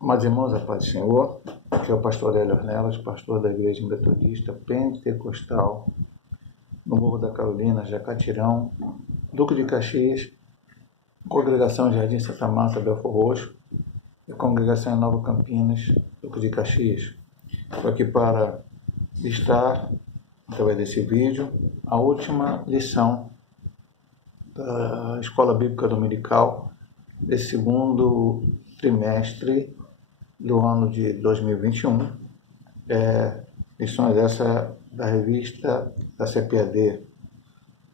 Amados irmãos, a paz do Senhor, aqui é o pastor Hélio Ornelas, pastor da Igreja Metodista Pentecostal, no Morro da Carolina, Jacatirão, Duque de Caxias, Congregação Jardim Santa Marta, Belfor Roxo, e Congregação em Nova Campinas, Duque de Caxias. Estou aqui para listar, através desse vídeo, a última lição da Escola Bíblica Dominical desse segundo trimestre do ano de 2021, lições essa da revista da CPAD.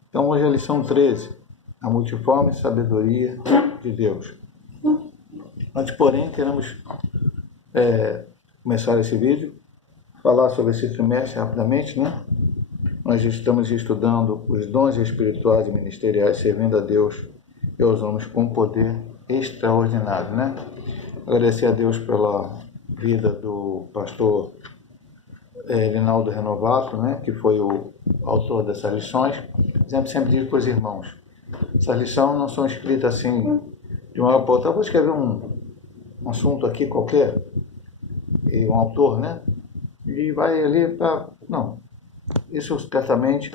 Então hoje é a lição 13, a multiforme sabedoria de Deus. Antes, porém, queremos começar esse vídeo, falar sobre esse trimestre rapidamente, né? Nós estamos estudando os dons espirituais e ministeriais, servindo a Deus e aos homens com poder extraordinário, né? Agradecer a Deus pela vida do pastor Linaldo Renovato, né, que foi o autor dessas lições. Sempre digo para os irmãos, essas lições não são escritas assim de uma hora para outra. Eu vou escrever um assunto aqui qualquer, e um autor, né, e vai ali para... Não, isso certamente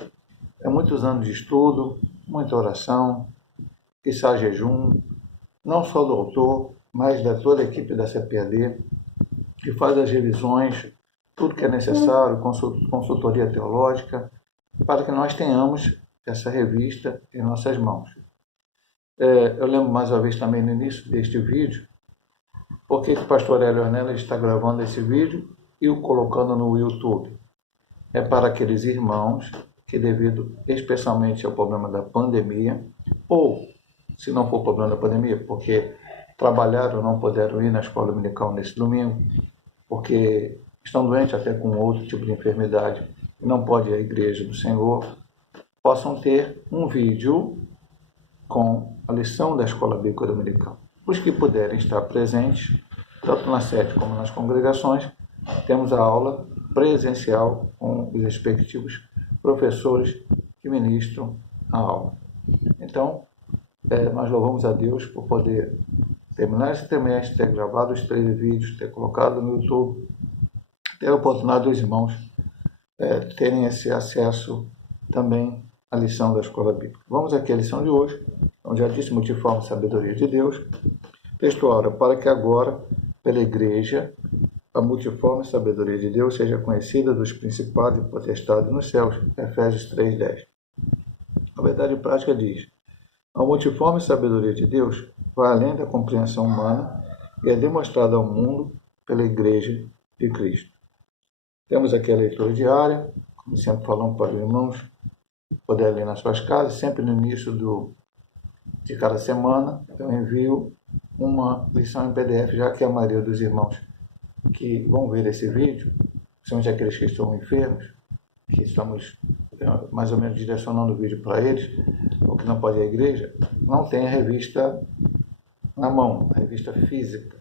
é muitos anos de estudo, muita oração, quiçá jejum, não só do autor, mas da toda a equipe da CPAD, que faz as revisões, tudo que é necessário, consultoria teológica, para que nós tenhamos essa revista em nossas mãos. Eu lembro mais uma vez também no início deste vídeo, porque o pastor Hélio Ornelas está gravando esse vídeo e o colocando no YouTube. É para aqueles irmãos que, devido especialmente ao problema da pandemia, ou se não for problema da pandemia, porque trabalharam ou não puderam ir na escola dominical nesse domingo, porque estão doentes até com outro tipo de enfermidade e não pode ir à igreja do Senhor, possam ter um vídeo com a lição da escola bíblica dominical. Os que puderem estar presentes, tanto na sede como nas congregações, temos a aula presencial com os respectivos professores que ministram a aula. Então, nós louvamos a Deus por poder terminar esse trimestre, ter gravado os 13 vídeos, ter colocado no YouTube, ter a oportunidade dos irmãos terem esse acesso também à lição da Escola Bíblica. Vamos aqui à lição de hoje, como já disse, multiforme sabedoria de Deus. Texto ora, para que agora, pela igreja, a multiforme sabedoria de Deus seja conhecida dos principados e potestades nos céus. Efésios 3:10. A verdade prática diz, a multiforme sabedoria de Deus vai além da compreensão humana e é demonstrada ao mundo pela Igreja de Cristo. Temos aqui a leitura diária, como sempre falamos para os irmãos, poder ler nas suas casas, sempre no início de cada semana eu envio uma lição em PDF, já que a maioria dos irmãos que vão ver esse vídeo, principalmente aqueles que estão enfermos, que estamos mais ou menos direcionando o vídeo para eles, ou que não pode ir à igreja, não tem a revista na mão, a revista física.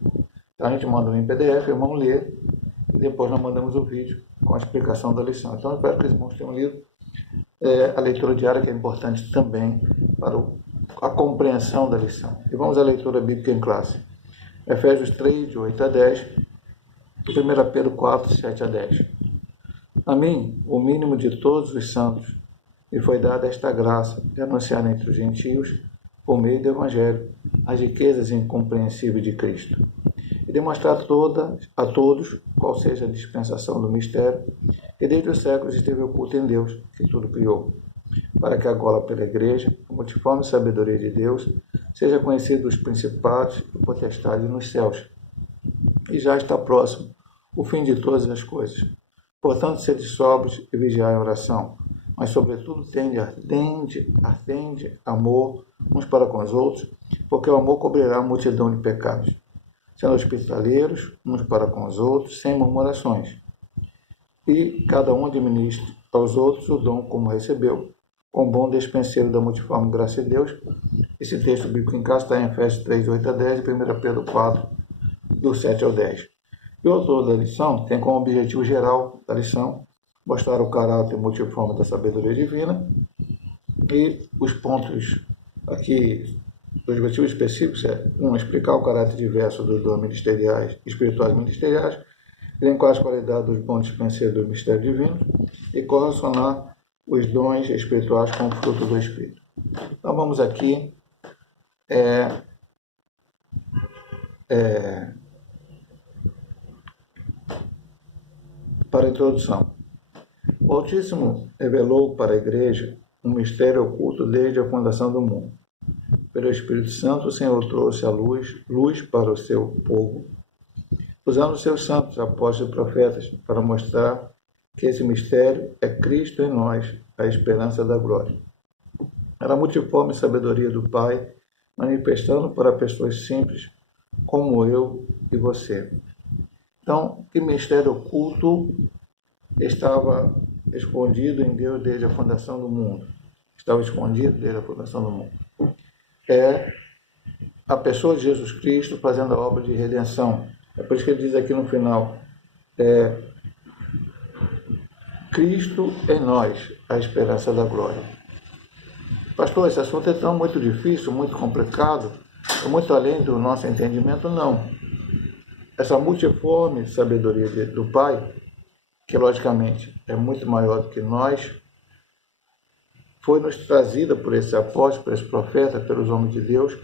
Então a gente manda em PDF, o irmão lê, e depois nós mandamos o vídeo com a explicação da lição. Então eu espero que os irmãos tenham lido a leitura diária, que é importante também para a compreensão da lição. E vamos à leitura bíblica em classe. Efésios 3, de 8 a 10, e 1 Pedro 4, 7 a 10. A mim, o mínimo de todos os santos, me foi dada esta graça de anunciar entre os gentios, por meio do Evangelho, as riquezas incompreensíveis de Cristo, e demonstrar a todos qual seja a dispensação do mistério, que desde os séculos esteve oculto em Deus, que tudo criou, para que agora pela Igreja, a multiforme sabedoria de Deus, seja conhecido dos principados e potestades nos céus. E já está próximo o fim de todas as coisas. Portanto, sede sóbrios e vigiai em oração, mas sobretudo tende ardente amor uns para com os outros, porque o amor cobrirá a multidão de pecados. Sendo hospitaleiros uns para com os outros, sem murmurações. E cada um administre aos outros o dom como recebeu, com bom despenseiro da multiforme graça de Deus. Esse texto bíblico em casa está em Efésios 3, 8 a 10 e 1 Pedro 4, do 7 ao 10. E o autor da lição tem como objetivo geral da lição mostrar o caráter multiforme da sabedoria divina, e os pontos aqui objetivos específicos é, explicar o caráter diverso dos dons ministeriais, espirituais e ministeriais, elencar as qualidades dos bons dispenseiros do mistério divino e correlacionar os dons espirituais com o fruto do Espírito. Então vamos aqui para a introdução. O Altíssimo revelou para a Igreja um mistério oculto desde a fundação do mundo. Pelo Espírito Santo, o Senhor trouxe a luz para o seu povo, usando seus santos, apóstolos e profetas, para mostrar que esse mistério é Cristo em nós, a esperança da glória. Era a multiforme sabedoria do Pai, manifestando para pessoas simples, como eu e você. Então, que mistério oculto estava escondido em Deus desde a fundação do mundo? Estava escondido desde a fundação do mundo. É a pessoa de Jesus Cristo fazendo a obra de redenção. É por isso que ele diz aqui no final, Cristo em nós, a esperança da glória. Pastor, esse assunto é tão muito difícil, muito complicado, muito além do nosso entendimento? Não. Essa multiforme sabedoria do Pai, que logicamente é muito maior do que nós, foi nos trazida por esse apóstolo, por esse profeta, pelos homens de Deus,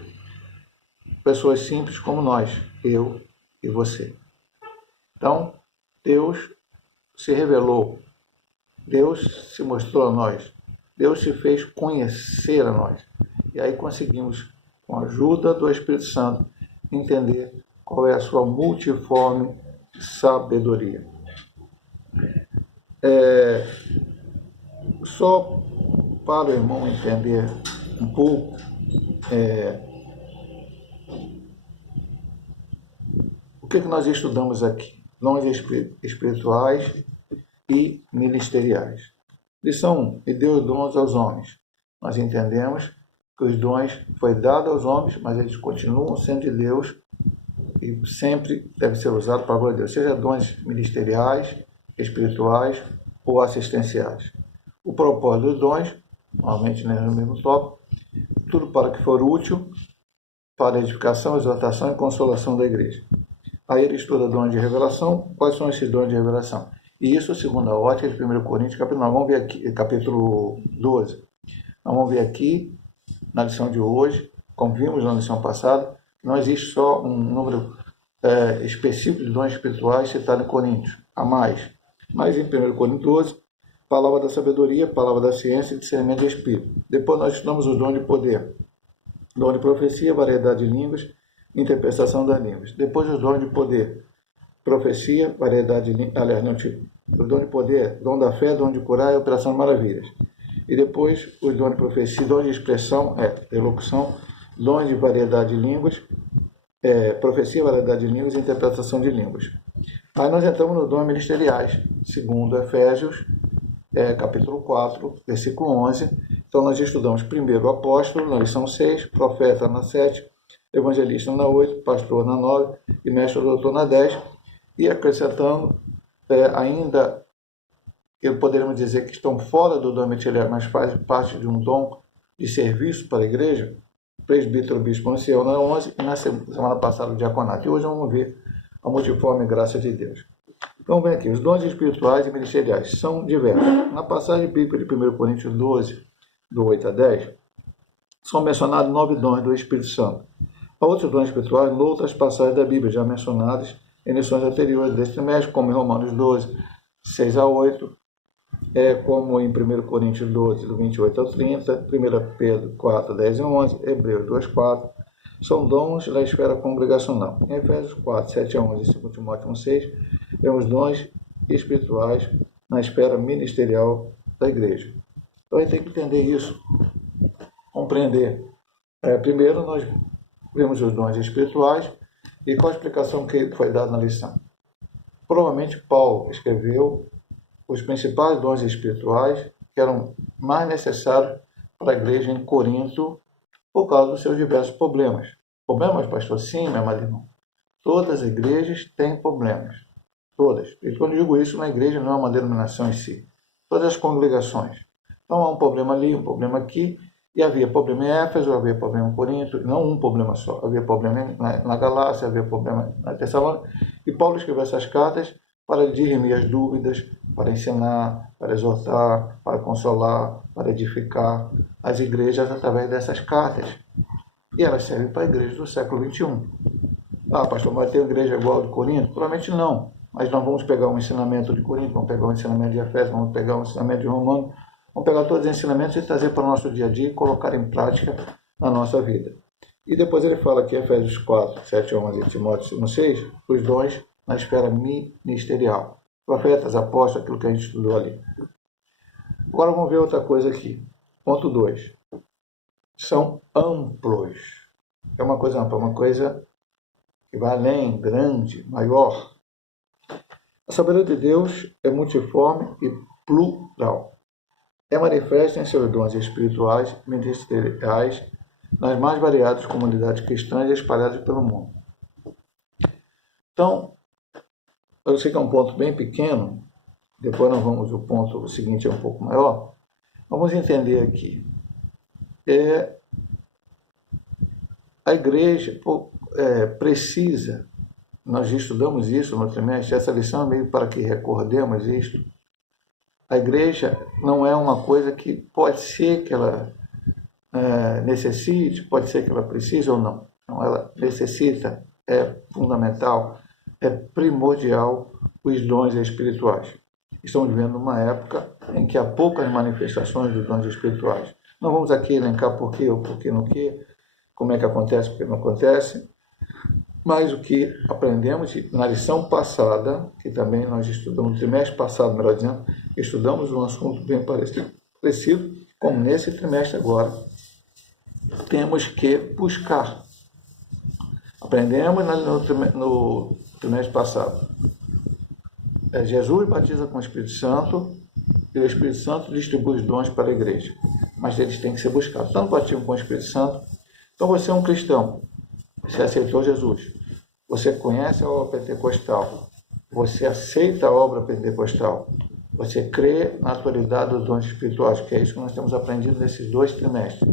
pessoas simples como nós, eu e você. Então, Deus se revelou, Deus se mostrou a nós, Deus se fez conhecer a nós. E aí conseguimos, com a ajuda do Espírito Santo, entender qual é a sua multiforme sabedoria. Só para o irmão entender um pouco, o que nós estudamos aqui? Dons espirituais e ministeriais. Lição 1. E deu dons aos homens. Nós entendemos que os dons foi dado aos homens, mas eles continuam sendo de Deus e sempre deve ser usado para a glória de Deus, seja dons ministeriais, espirituais ou assistenciais. O propósito dos dons, normalmente no mesmo tópico, tudo para que for útil para a edificação, exortação e consolação da igreja. Aí ele estuda dons de revelação. Quais são esses dons de revelação? E isso segundo a ótica de 1 Coríntios, capítulo 9. Vamos ver aqui, capítulo 12. Nós vamos ver aqui, na lição de hoje, como vimos na lição passada, não existe só um número específico de dons espirituais citado em Coríntios, há mais. Mas em 1 Coríntios 12, palavra da sabedoria, palavra da ciência e discernimento de espírito. Depois nós estudamos os dons de poder, dom de profecia, variedade de línguas, interpretação das línguas. Depois os dons de poder, profecia, variedade de línguas, aliás, não tipo. O dom de poder, dom da fé, dom de curar e operação de maravilhas. E depois os dons de profecia, dom de expressão, elocução, dons de variedade de línguas, profecia, variedade de línguas e interpretação de línguas. Aí nós entramos nos dons ministeriais, segundo Efésios, capítulo 4, versículo 11. Então nós estudamos primeiro o apóstolo, na lição 6, profeta na 7, evangelista na 8, pastor na 9 e mestre doutor na 10. E acrescentando, ainda, poderíamos dizer que estão fora do dom ministerial, mas fazem parte de um dom de serviço para a igreja, presbítero, bispo, ancião na 11 e na semana passada o diaconato. E hoje vamos ver a multiforme graça de Deus. Então, vem aqui, os dons espirituais e ministeriais são diversos. Na passagem bíblica de 1 Coríntios 12, do 8 a 10, são mencionados 9 dons do Espírito Santo. Há outros dons espirituais em outras passagens da Bíblia, já mencionadas em lições anteriores deste trimestre, como em Romanos 12, 6 a 8, como em 1 Coríntios 12, do 28 ao 30, 1 Pedro 4, 10 e 11, Hebreus 2, 4, são dons da esfera congregacional. Em Efésios 4, 7 a 11 e 2 Timóteo 1, 6, vemos dons espirituais na esfera ministerial da igreja. Então a gente tem que entender isso, compreender. Primeiro nós vemos os dons espirituais e qual a explicação que foi dada na lição. Provavelmente Paulo escreveu os principais dons espirituais que eram mais necessários para a igreja em Corinto por causa dos seus diversos problemas. Problemas, pastor? Sim, meu amado irmão. Todas as igrejas têm problemas. Todas. E quando eu digo isso, na igreja não é uma denominação em si. Todas as congregações. Então há um problema ali, um problema aqui, E havia problema em Éfeso, havia problema em Corinto, não um problema só. Havia problema na Galácia, havia problema na Tessalônica. E Paulo escreveu essas cartas para dirimir as dúvidas, para ensinar, para exortar, para consolar, para edificar as igrejas através dessas cartas. E elas servem para a igreja do século XXI. Ah, pastor, vai ter igreja igual de Corinto? Provavelmente não. Mas nós vamos pegar um ensinamento de Corinto, vamos pegar um ensinamento de Efésios, vamos pegar um ensinamento de Romano, vamos pegar todos os ensinamentos e trazer para o nosso dia a dia e colocar em prática na nossa vida. E depois ele fala aqui, Efésios 4, 7, 11 e Timóteo 5, 6, os dons na esfera ministerial. Profetas, apóstolos, aquilo que a gente estudou ali. Agora vamos ver outra coisa aqui. Ponto 2. São amplos. É uma coisa ampla, uma coisa que vai além, grande, maior. A sabedoria de Deus é multiforme e plural. É manifesta em seus dons espirituais, ministeriais, nas mais variadas comunidades cristãs espalhadas pelo mundo. Então, eu sei que é um ponto bem pequeno, depois nós vamos, o ponto seguinte é um pouco maior. Vamos entender aqui. A igreja precisa, nós estudamos isso no trimestre, essa lição é meio para que recordemos isto. A igreja não é uma coisa que pode ser que ela necessite, pode ser que ela precise ou não. Então, ela necessita, é fundamental, é primordial os dons espirituais. Estamos vivendo uma época em que há poucas manifestações dos dons espirituais. Não vamos aqui elencar por quê ou por que no quê, como é que acontece, por que não acontece, mas o que aprendemos na lição passada, que também nós estudamos no trimestre passado, melhor dizendo, estudamos um assunto bem parecido, como nesse trimestre agora, temos que buscar. Aprendemos no trimestre passado. Jesus batiza com o Espírito Santo e o Espírito Santo distribui os dons para a igreja. Mas eles têm que ser buscados. Tanto batismo com o Espírito Santo. Então você é um cristão. Você aceitou Jesus. Você conhece a obra pentecostal. Você aceita a obra pentecostal. Você crê na atualidade dos dons espirituais, que é isso que nós temos aprendido nesses 2 trimestres.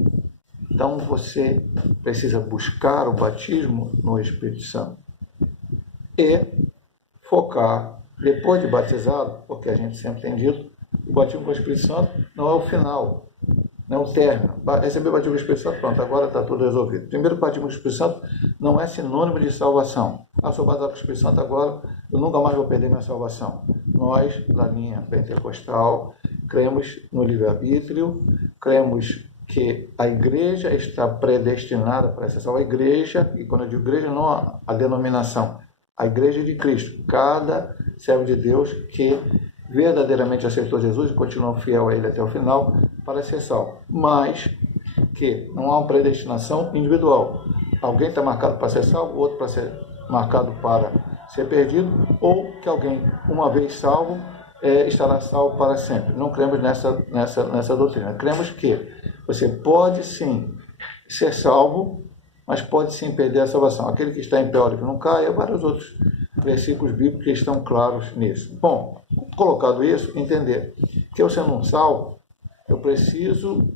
Então você precisa buscar o batismo no Espírito Santo e focar, depois de batizado, porque a gente sempre tem dito, o batismo com o Espírito Santo não é o final, não é o término. Receber o batismo com o Espírito Santo, pronto, agora está tudo resolvido. Primeiro, o batismo com o Espírito Santo não é sinônimo de salvação. Sou batizado com o Espírito Santo agora, eu nunca mais vou perder minha salvação. Nós, da linha pentecostal, cremos no livre-arbítrio, cremos que a igreja está predestinada para essa salvação. A igreja, e quando eu digo igreja, não a denominação, a igreja de Cristo, cada servo de Deus que verdadeiramente aceitou Jesus e continuou fiel a ele até o final para ser salvo. Mas que não há uma predestinação individual. Alguém está marcado para ser salvo, outro para ser marcado para ser perdido, ou que alguém, uma vez salvo, estará salvo para sempre. Não cremos nessa doutrina. Cremos que você pode sim ser salvo, mas pode sim perder a salvação. Aquele que está em pé, olha que não caia, vários outros versículos bíblicos que estão claros nisso. Bom, colocado isso, entender que eu sendo um salvo, eu preciso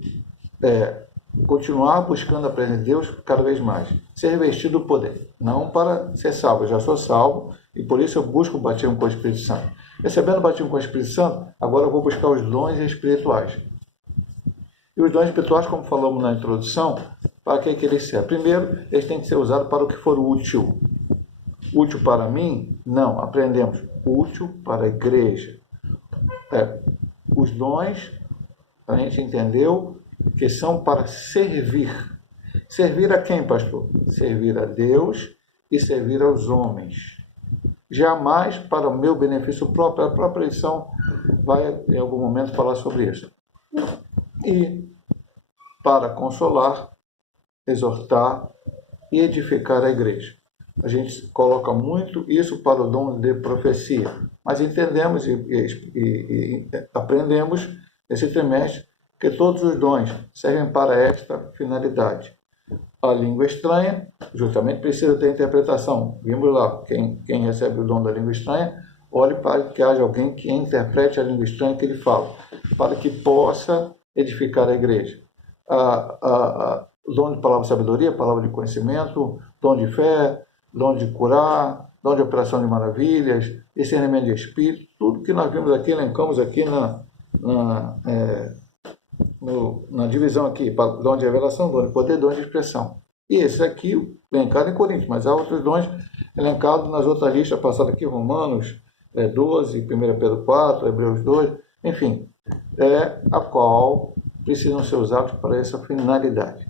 continuar buscando a presença de Deus cada vez mais. Ser revestido do poder, não para ser salvo. Eu já sou salvo e por isso eu busco o batismo com o Espírito Santo. Recebendo o batismo com o Espírito Santo, agora eu vou buscar os dons espirituais. E os dons espirituais, como falamos na introdução, para que eles servem? Primeiro, eles têm que ser usados para o que for útil. Útil para mim? Não, aprendemos. Útil para a igreja. Os dons, a gente entendeu que são para servir. Servir a quem, pastor? Servir a Deus e servir aos homens. Jamais para o meu benefício próprio. A própria lição vai, em algum momento, falar sobre isso. E para consolar, exortar e edificar a igreja. A gente coloca muito isso para o dom de profecia, mas entendemos e aprendemos nesse trimestre que todos os dons servem para esta finalidade. A língua estranha, justamente, precisa ter interpretação. Vimos lá, quem recebe o dom da língua estranha, olhe para que haja alguém que interprete a língua estranha que ele fala, para que possa edificar a igreja. dom de palavra de sabedoria, palavra de conhecimento, dom de fé, dom de curar, dom de operação de maravilhas, discernimento de espírito, tudo que nós vimos aqui, elencamos aqui na divisão aqui, dom de revelação, dom de poder, dom de expressão. E esse aqui, elencado em Coríntios, mas há outros dons elencados nas outras listas passadas aqui, Romanos 12, 1 Pedro 4, Hebreus 2, enfim, a qual precisam ser usados para essa finalidade.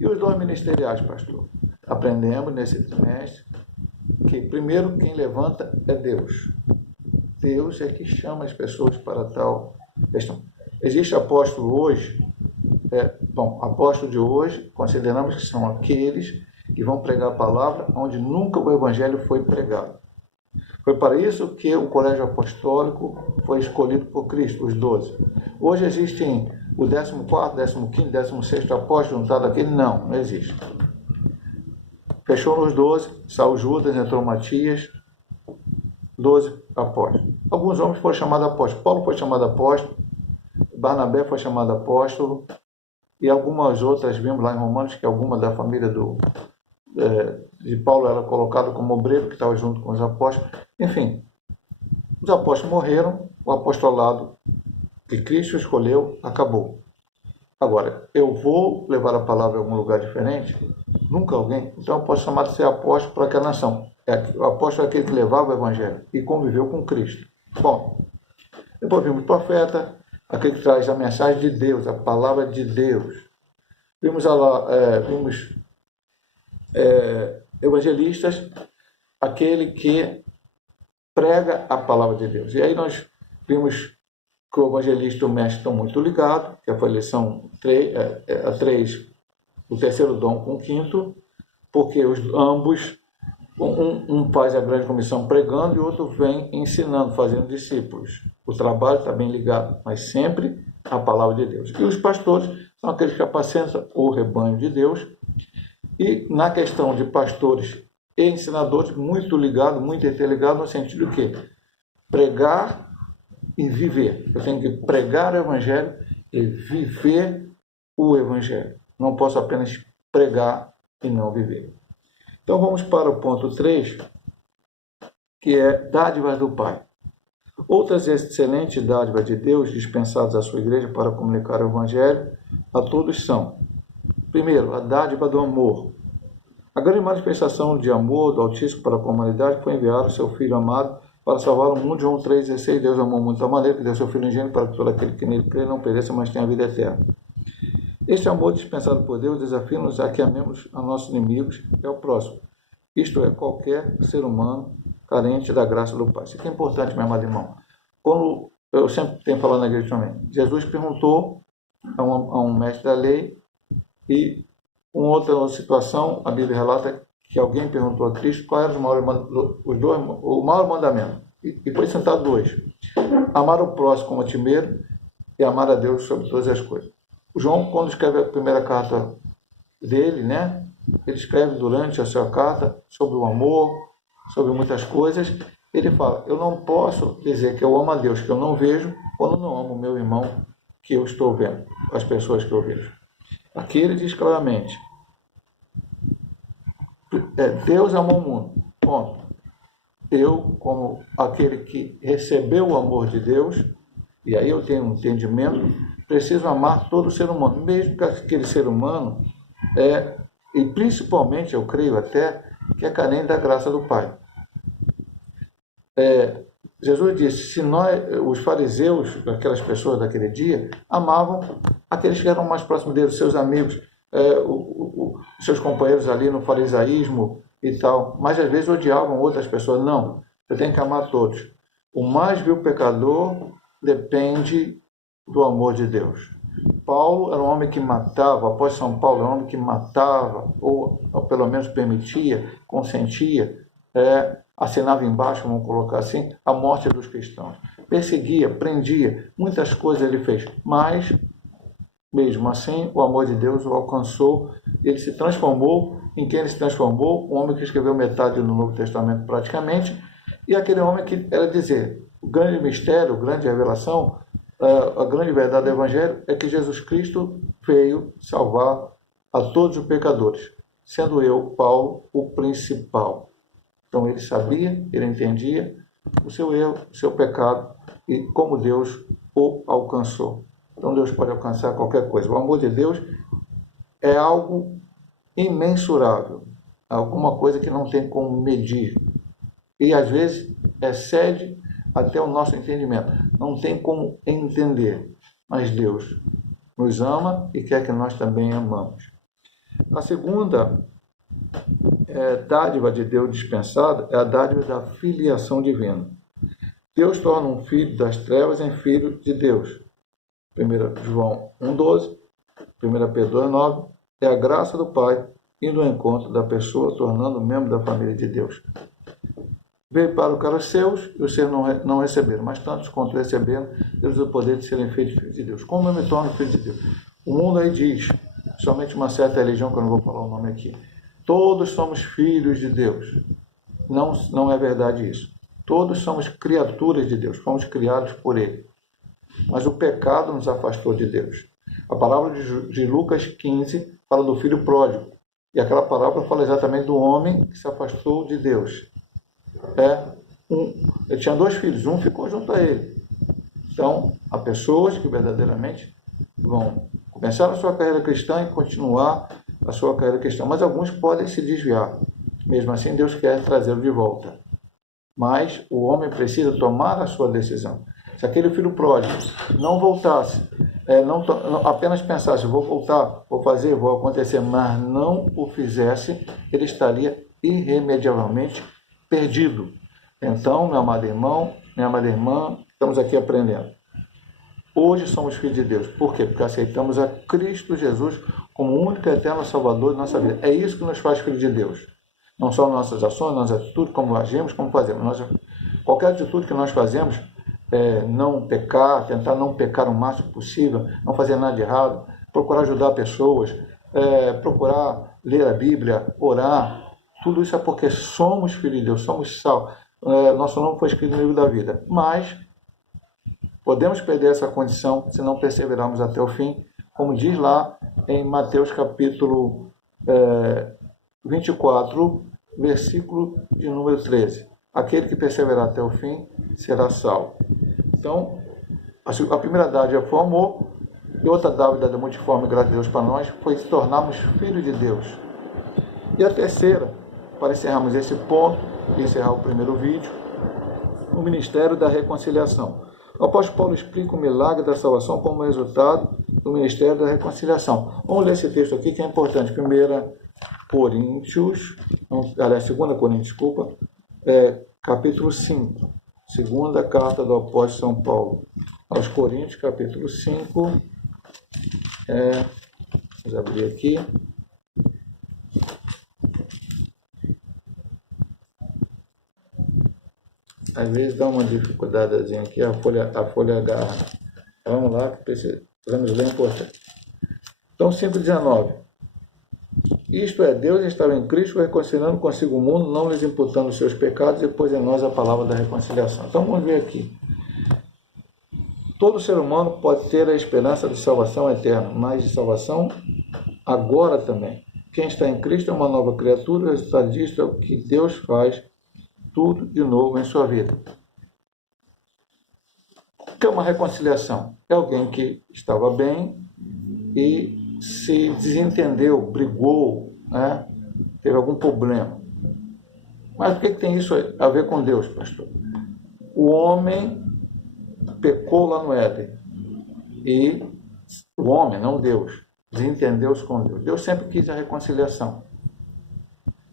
E os dons ministeriais, pastor? Aprendemos nesse trimestre que, primeiro, quem levanta é Deus. Deus é que chama as pessoas para tal questão. Existe apóstolo hoje? Apóstolo de hoje, consideramos que são aqueles que vão pregar a palavra onde nunca o evangelho foi pregado. Foi para isso que o colégio apostólico foi escolhido por Cristo, os 12. Hoje existem o 14º, 15º, 16º apóstolo juntado aqui? Não existe. Fechou nos 12, saiu Judas, entrou Matias, 12 apóstolos. Alguns homens foram chamados apóstolos. Paulo foi chamado apóstolo, Barnabé foi chamado apóstolo, e algumas outras, vimos lá em Romanos, que alguma da família de Paulo era colocado como obreiro, que estava junto com os apóstolos. Enfim, os apóstolos morreram, o apostolado que Cristo escolheu acabou. Agora, eu vou levar a palavra a algum lugar diferente? Nunca alguém. Então eu posso chamar de ser apóstolo para aquela nação. O apóstolo é aquele que levava o evangelho e conviveu com Cristo. Bom, depois vimos o profeta, aquele que traz a mensagem de Deus, a palavra de Deus. Vimos evangelistas, aquele que prega a palavra de Deus. E aí nós vimos que o evangelista e o mestre estão muito ligados, que foi a lição 3, o terceiro dom com o quinto, porque ambos, um faz a grande comissão pregando e o outro vem ensinando, fazendo discípulos. O trabalho está bem ligado, mas sempre a palavra de Deus. E os pastores são aqueles que apacentam o rebanho de Deus. E na questão de pastores e ensinadores, muito ligado, muito interligado, no sentido que pregar e viver. Eu tenho que pregar o evangelho e viver o evangelho. Não posso apenas pregar e não viver. Então vamos para o ponto 3, que é dádivas do Pai. Outras excelentes dádivas de Deus dispensadas à sua igreja para comunicar o evangelho a todos são: primeiro, a dádiva do amor. A grande manifestação de amor do Altíssimo para a humanidade foi enviar o seu Filho amado para salvar o mundo. João 3,16. Deus amou muito a maneira que deu seu Filho ingênuo para que todo aquele que nele crê não pereça, mas tenha a vida eterna. Este amor dispensado por Deus desafia-nos a que amemos a nossos inimigos e ao próximo. Isto é, qualquer ser humano carente da graça do Pai. Isso aqui é importante, meu amado irmão. Quando eu sempre tenho falado na igreja também, Jesus perguntou a um mestre da lei, e uma outra situação, a Bíblia relata que alguém perguntou a Cristo qual era o maior mandamento. E foi sentado 2. Amar o próximo como a ti mesmo e amar a Deus sobre todas as coisas. O João, quando escreve a primeira carta dele, ele escreve durante a sua carta sobre o amor, sobre muitas coisas. Ele fala: eu não posso dizer que eu amo a Deus que eu não vejo, quando não amo o meu irmão que eu estou vendo, as pessoas que eu vejo. Aqui ele diz claramente: Deus amou o mundo, ponto. Eu, como aquele que recebeu o amor de Deus, e aí eu tenho um entendimento, preciso amar todo ser humano, mesmo que aquele ser humano e principalmente, eu creio até, que é carente da graça do Pai. Jesus disse: se os fariseus, aquelas pessoas daquele dia, amavam aqueles que eram mais próximos deles, seus amigos, seus companheiros ali no farisaísmo e tal, mas às vezes odiavam outras pessoas. Não, você tem que amar todos. O mais vil pecador depende do amor de Deus. Paulo era um homem que matava, após São Paulo era um homem que matava, ou pelo menos permitia, consentia, assinava embaixo, vamos colocar assim, a morte dos cristãos. Perseguia, prendia, muitas coisas ele fez, mas, mesmo assim, o amor de Deus o alcançou, ele se transformou. Em quem ele se transformou? Um homem que escreveu metade do Novo Testamento praticamente, e aquele homem que era dizer: o grande mistério, a grande revelação, a grande verdade do Evangelho é que Jesus Cristo veio salvar a todos os pecadores, sendo eu, Paulo, o principal. Então ele sabia, ele entendia o seu erro, o seu pecado e como Deus o alcançou. Então Deus pode alcançar qualquer coisa. O amor de Deus é algo imensurável, alguma coisa que não tem como medir. E às vezes excede até o nosso entendimento. Não tem como entender, mas Deus nos ama e quer que nós também amamos. A segunda dádiva de Deus dispensada é a dádiva da filiação divina. Deus torna um filho das trevas em filho de Deus. 1 João 1,12, 1 Pedro 2,9, é a graça do Pai indo ao encontro da pessoa, tornando membro da família de Deus. Veio para os seus, e os seus não receberam, mas tantos quanto receberam, Deus deu o poder de serem feitos filhos de Deus. Como eu me torno filho de Deus? O mundo aí diz, somente uma certa religião, que eu não vou falar o nome aqui, todos somos filhos de Deus. Não é verdade isso. Todos somos criaturas de Deus, fomos criados por Ele. Mas o pecado nos afastou de Deus. A palavra de Lucas 15 fala do filho pródigo. E aquela palavra fala exatamente do homem que se afastou de Deus. Ele tinha 2 filhos, um ficou junto a ele. Então, há pessoas que verdadeiramente vão começar a sua carreira cristã e continuar a sua carreira cristã. Mas alguns podem se desviar. Mesmo assim, Deus quer trazê-lo de volta. Mas o homem precisa tomar a sua decisão. Se aquele filho pródigo não voltasse, não apenas pensasse, vou voltar, vou fazer, vou acontecer, mas não o fizesse, ele estaria irremediavelmente perdido. Então, meu amado irmão, minha amada irmã, estamos aqui aprendendo. Hoje somos filhos de Deus. Por quê? Porque aceitamos a Cristo Jesus como o único e eterno Salvador de nossa vida. É isso que nos faz filhos de Deus. Não só nossas ações, nossas atitudes, como agimos, como fazemos. Qualquer atitude que nós fazemos, não pecar, tentar não pecar o máximo possível, não fazer nada de errado, procurar ajudar pessoas, procurar ler a Bíblia, orar. Tudo isso é porque somos filhos de Deus, somos salvos. Nosso nome foi escrito no livro da vida. Mas podemos perder essa condição se não perseverarmos até o fim, como diz lá em Mateus capítulo 24, versículo de número 13. Aquele que perseverar até o fim será salvo. Então, a primeira dádiva foi o amor, e outra dádiva da multiforme graça de Deus para nós foi se tornarmos filhos de Deus. E a terceira, para encerrarmos esse ponto e encerrar o primeiro vídeo, o ministério da reconciliação. O apóstolo Paulo explica o milagre da salvação como resultado do ministério da reconciliação. Vamos ler esse texto aqui que é importante. 2 Coríntios, capítulo 5. Segunda carta do apóstolo São Paulo aos Coríntios, capítulo 5. Vamos abrir aqui. Às vezes dá uma dificuldadezinha aqui, a folha agarra. Vamos lá, que precisamos ler importante. Então, 5,19. Isto é, Deus estava em Cristo reconciliando consigo o mundo, não lhes imputando os seus pecados, e pôs em nós a palavra da reconciliação. Então, vamos ver aqui. Todo ser humano pode ter a esperança de salvação eterna, mas de salvação agora também. Quem está em Cristo é uma nova criatura, o resultado disso é o que Deus faz tudo de novo em sua vida. O que é uma reconciliação? É alguém que estava bem e se desentendeu, brigou, teve algum problema. Mas o que tem isso a ver com Deus, pastor? O homem pecou lá no Éden. E o homem, não Deus, desentendeu-se com Deus. Deus sempre quis a reconciliação.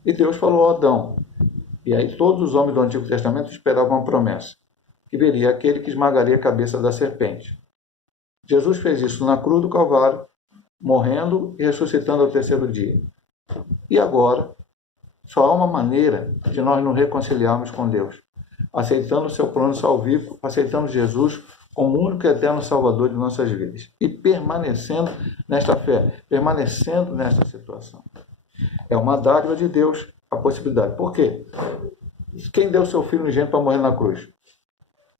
E Deus falou a Adão. E aí todos os homens do Antigo Testamento esperavam a promessa, que veria aquele que esmagaria a cabeça da serpente. Jesus fez isso na cruz do Calvário, morrendo e ressuscitando ao terceiro dia. E agora, só há uma maneira de nós nos reconciliarmos com Deus, aceitando o seu plano salvífico, aceitando Jesus como o único e eterno Salvador de nossas vidas e permanecendo nesta fé, permanecendo nesta situação. É uma dádiva de Deus a possibilidade. Por quê? Quem deu seu filho unigênito para morrer na cruz?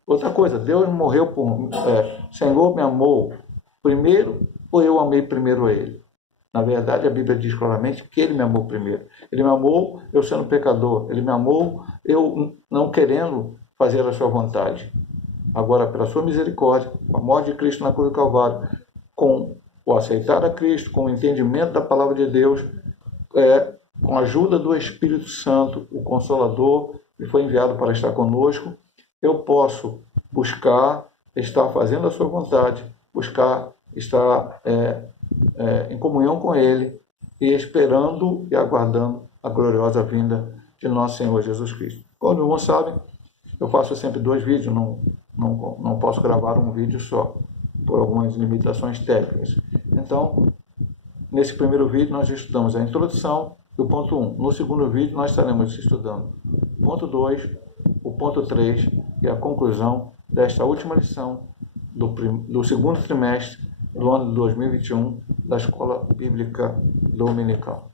Outra coisa, Deus morreu por... o Senhor me amou, primeiro ou eu amei primeiro a Ele? Na verdade, a Bíblia diz claramente que Ele me amou primeiro. Ele me amou eu sendo pecador. Ele me amou eu não querendo fazer a sua vontade. Agora, pela sua misericórdia, com a morte de Cristo na cruz do Calvário, com o aceitar a Cristo, com o entendimento da palavra de Deus, com a ajuda do Espírito Santo, o Consolador, que foi enviado para estar conosco, eu posso buscar estar fazendo a sua vontade, buscar estar em comunhão com Ele e esperando e aguardando a gloriosa vinda de nosso Senhor Jesus Cristo. Como irmãos sabem, eu faço sempre 2 vídeos, não posso gravar um vídeo só, por algumas limitações técnicas. Então, nesse primeiro vídeo nós estudamos a introdução do ponto 1. No segundo vídeo nós estaremos estudando o ponto 2, o ponto 3 e a conclusão desta última lição do segundo trimestre do ano de 2021 da Escola Bíblica Dominical.